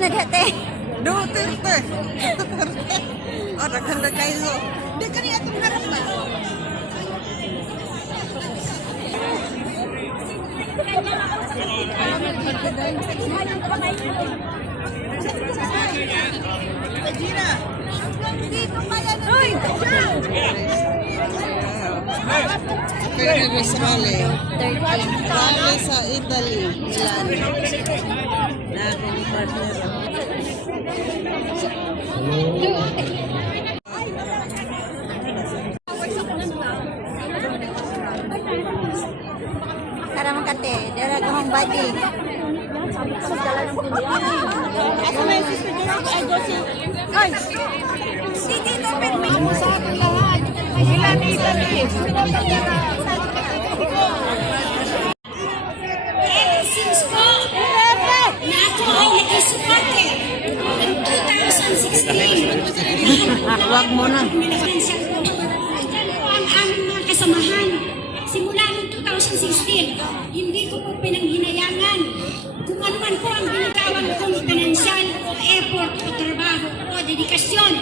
na dati. Duterte. Oh, daghan na kayo. Di ka niya itong harap na. Gina. Uy! Okay, Miss Raleigh. Raleigh sa Italy. Milan. Natin ni partner. Karamang kate, dara kamang body. Ako na yung sister niya. Ay, Josie. Ay! Si Tito Permi. Mo sa ating lahat. Milan, Italy. Since po, na ako ay nakasuporte ng 2016. Wag mo na. Ang aming mga kasamahan. Simula noong 2016, hindi ko po pinanghinayangan kung ano man po ang binitawan kong financial o effort o trabaho o dedikasyon.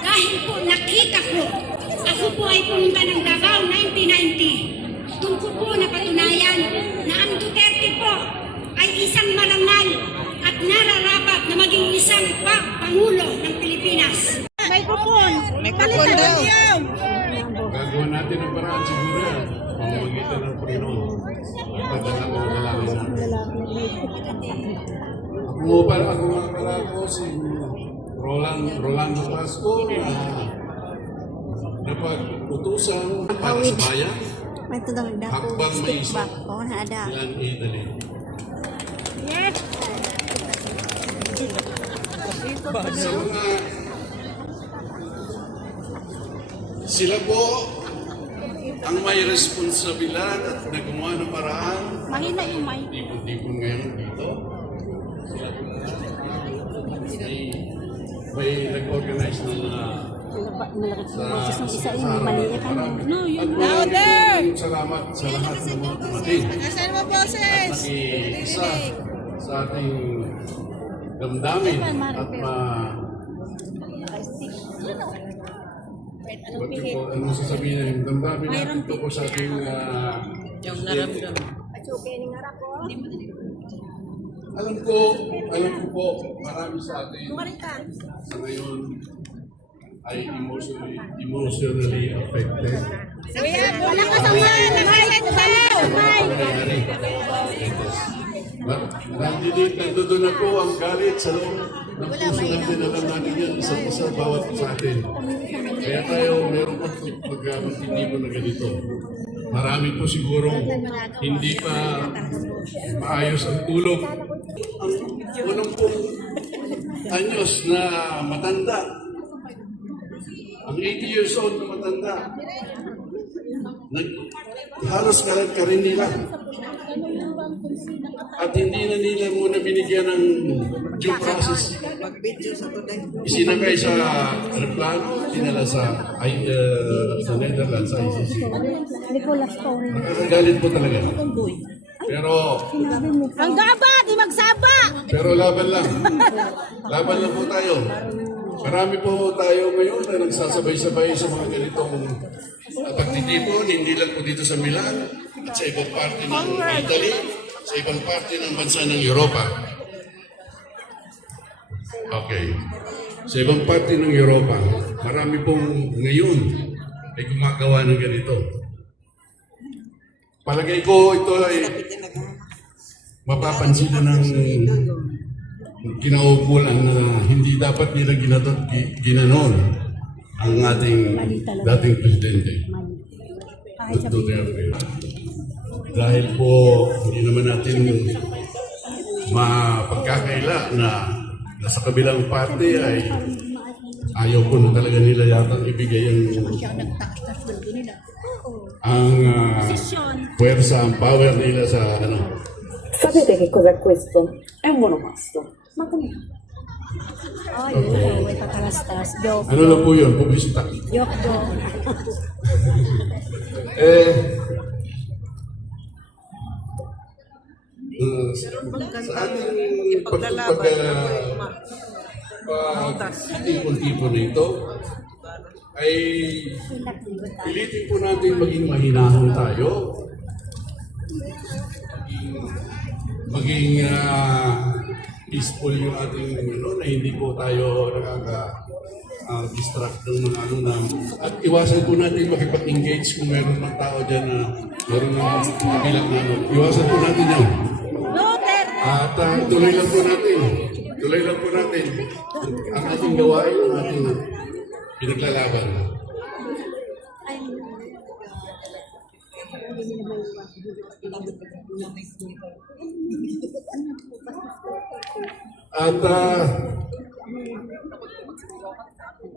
Dahil po nakita ko, ako po ay pumunta ng Davao 1990. Doon ko po napatunayan na ang Duterte po ay isang marangal at nararapat na maging isang Pangulo ng Pilipinas. Microphone daw. Gagawa natin ang paraan siguro yan. Pamamagitan ng Panginoon. Pagdalangin natin. Ako nga pala ko si Rolando Pasco na napag-utusan para sa bayan. May tudang dako. Hakbang may Stick isa. back. Oo, na ada. Milan, Italy. Yes. Sa mga sila po ang may responsibilidad at nagawa ng paraan. Mahina yung mic. Tipon-tipon ngayon dito. Sila po may nag-organize ng Malaki sa boses ng isa yung maliit. No, at maraming salamat sa lahat ng mga dumating. Nasaan mo, At boses? nag-iisa sa ating damdamin at ano sasabihin ng damdamin natin ito po sa ating alam ko po marami sa atin sa ngayon ay emotionally affected. Wala ka sa mga nakailan Nangyayari. Nandun na po ang galit sa loob ng puso natin. Alam natin yan, isa't isa bawat sa atin. Kaya tayo meron pa magtitipon na ganito. Marami po siguro hindi pa maayos ang tulog. Ang unang pong anyos na matanda, ang 80 years old na matanda, halos ka rin nila. At hindi na nila muna binigyan ng due process. Isinagay sa aeroplano, dinala sa Netherlands, sa ICC. Nakakagalit po talaga. Pero Ang gaba, di magsaba! pero laban lang. Laban lang po tayo. Marami po tayo ngayon na nagsasabay-sabay sa mga ganitong pagtitipon, hindi lang po dito sa Milan, at sa ibang parte ng Italy, sa ibang parte ng bansa ng Europa. Okay. Sa ibang parte ng Europa, marami pong ngayon ay gumagawa ng ganito. Palagay ko ito ay mapapansin na ng kinaukulan na hindi dapat nila ginanon ang ating dating presidente. Duterte. Dahil po hindi naman natin mapagkakaila na nasa kabilang parte ay ayaw po na talaga nila yatang ibigay ang puwersa, ang power nila sa ano. Sapete che cos'è questo? È un monopasto. Ma com'è? Ay, may patalastas. Joke. Ano lang po yun? Publicita. Joke. Sa ating tipon-tipon na ito, ay pilitin po natin maging mahinahon tayo, maging peaceful yung ating na hindi po tayo distract ng mga at iwasan po natin makipag-engage kung meron ng tao dyan na meron ng bilang na iwasan po natin yan. At tuloy lang po natin ang ating gawain, ang ating pinaglalaban.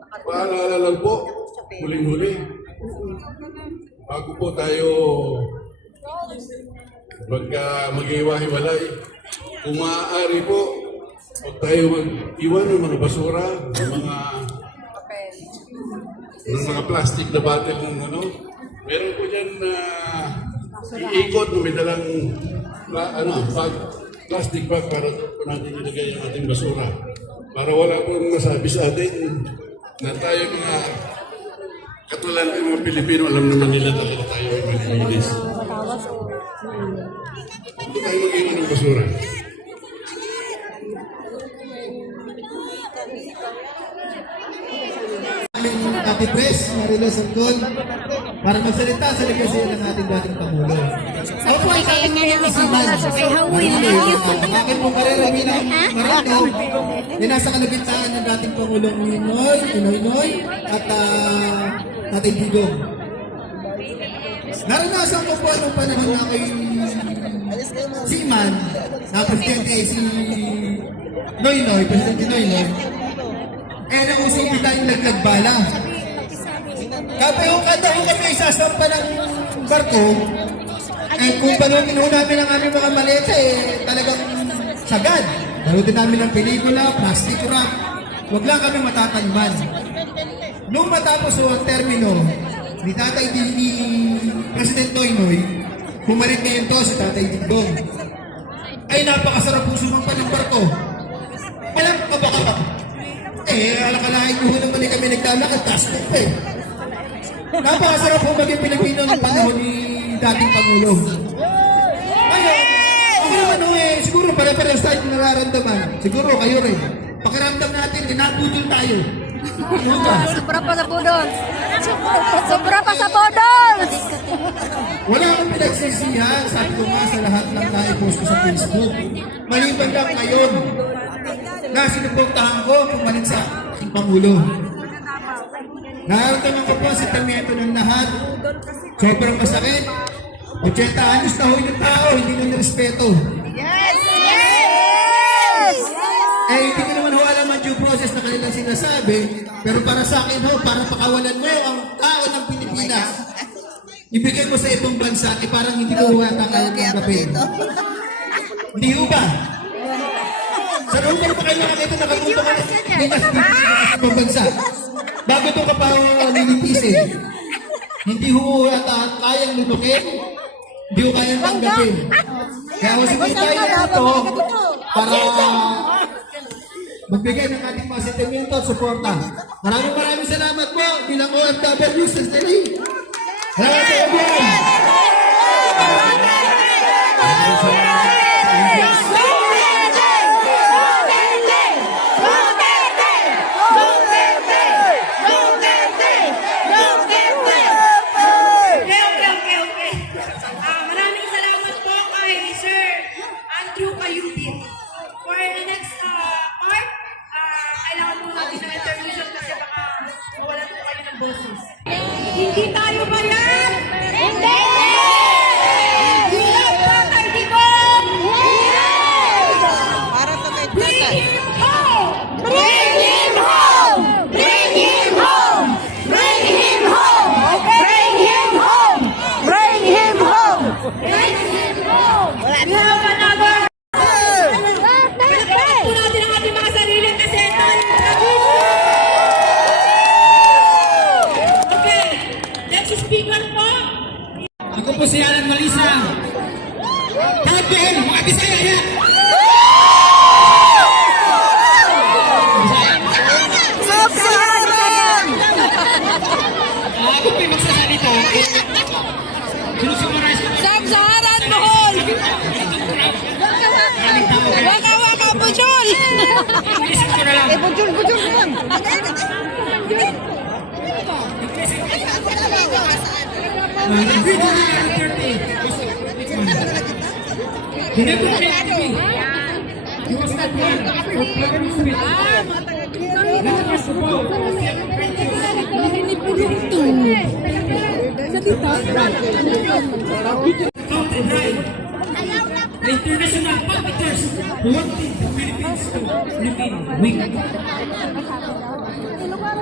At paalala lang po, huling-huli, bago po tayo mag-iwa-hiwalay, kung maaari po, huwag tayo mag-iwan ng mga basura, ng mga plastic na bottle ng meron po dyan na iikot na may dalang plastic bag para doon po natin ilagay ang ating basura. Para wala pong masabi sa atin na tayo mga katulad ng mga Pilipino, alam naman nila talaga tayo ay malinis. Hindi tayo mag-iwan ng basura. Ate Pres, Marilo Sarcon, para magsalita sa legasya ng ating dating Pangulo. Ako po ay katingin ng isiman. Akin pong karera bilang Marino, ay nasa kalagitnaan ng dating Pangulong Noynoy, at Tatay Digong. Naranasan ko po anong panahon na kay Siman, na presidente si Noynoy, Presidente Noynoy, usipin tayong laglagbala. Kapag kada ko kami isasampa ng barko, kung panunin ho namin ang aming mga maleta, talagang sagad. Narutin namin ng pelikula, plastic wrap, huwag lang kami matatalman. Nung matapos ang termino ni President Noynoy, bumalik ngayon to si Tatay Digong. Ay napakasarap po sumampa ng barko. Walang kabakabak. Alakalain ko naman kami naglalakad, tastok napakasarap po maging Pilipino ng panahon ni dating Pangulo. Ngayon, ako naman siguro pare-parehas tayo nararamdaman. Siguro kayo rin. Pakiramdam natin, naputol tayo. Sobra pa sa budol! Sobra pa sa budol! Wala akong pinagsisihan, sabi ko nga sa lahat ng na-post ko sa Facebook. Maliban lang ngayon na sinuportahan ko pumalit sa aking Pangulo. Nararamdaman ko po ang sentimiento ng lahat. Sobrang masakit. 80 anos na ho yung tao, hindi na nirespeto. Yes! Yes! Hindi ko naman ho alam ang due process na kanilang sinasabi, pero para sa akin ho, para pakawalan mo ang tao ng Pilipinas, ibigay mo sa ibang bansa, parang hindi ko huwata kaya tanggapin. Hindi ho ba? Sa loob pa kayo nakakita nakapunta ka sa ibang bansa. Bago ito ka pa lilitisin, hindi ho at kayang lunukin, hindi ho kayang tanggapin. Kaya ho siguro tayo dito para magbigay ng ating mga sentimento at suporta. Maraming salamat po bilang OFW sa Steli. Salamat po again! Hindi tayo ba yan? Hindi! Hindi ba Tatay Digong? Para to kay Bring Tatay. him home! Bring him home! Bring him home! Bring him home! Bring him home! Bring him home! Bring him home! We have another! Pinagpalit po natin ang ating mga sarili kasi ito ay next speaker po. Ako po si Alan Malisa. Kapil, mga Bisaya yan! Bisaya mo! He never met me. He was not one for Clarence Smith. First of all, Count and ride. The international competitors wanted the Philippines to remain weak,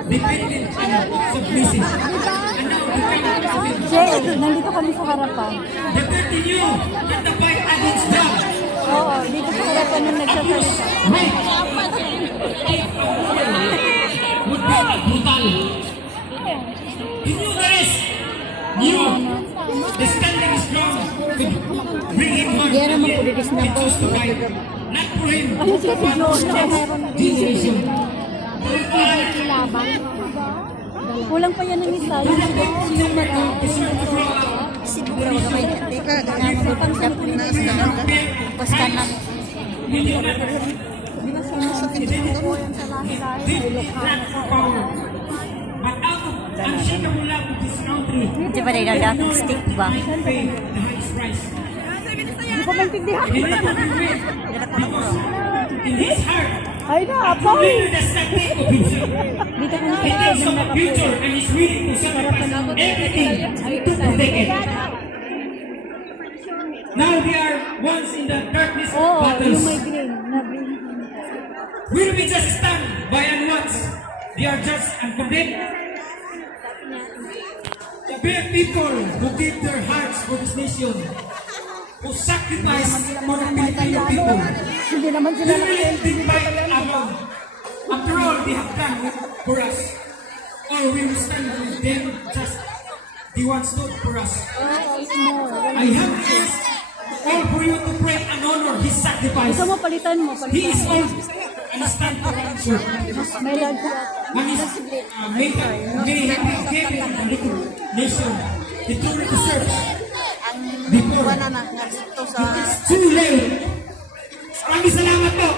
dependent and submissive. And now we cannot submit. Jay, nandito kami sa harapan. The 30 knew that the fight against them Oo, dito sa harapan nung nagsasalita. right would be brutal. He knew the rest. Knew the standard is strong. Bring him home. Yan naman po, dito na He po. chose to fight. Not for him, Ano siya si but Joe? for this nation. Laban. Kulang pa yan ng isa. Yung mata. Siguro gamay na. Teka, ganyan mo pang dapin na isa. Basta na. Deep lack for power. But out of unshakable love of this country, Di ba rin ang stick ba? I pay the highest price. Hindi ko maintindihan. He never regret because in his heart, Ay na, no matter the static of himself, dito ko he thinks of the future and is willing to sacrifice everything to protect it. Now they are once in the darkness of Oo, battles. yung migraine. Will we just stand by and watch? They are just and condemned. The brave people who give their hearts for this nation, who sacrifice for the Filipino people, Hindi naman sila we will fight alone. After all, they have done for us. Or we will stand with them just the one stood for us. I have asked all for you to pray and honor his sacrifice. Gusto mo palitan mo, He is palitan. old and stand for answer. May lag. One is may given the little nation the truly deserves before it is too late. Maraming salamat po.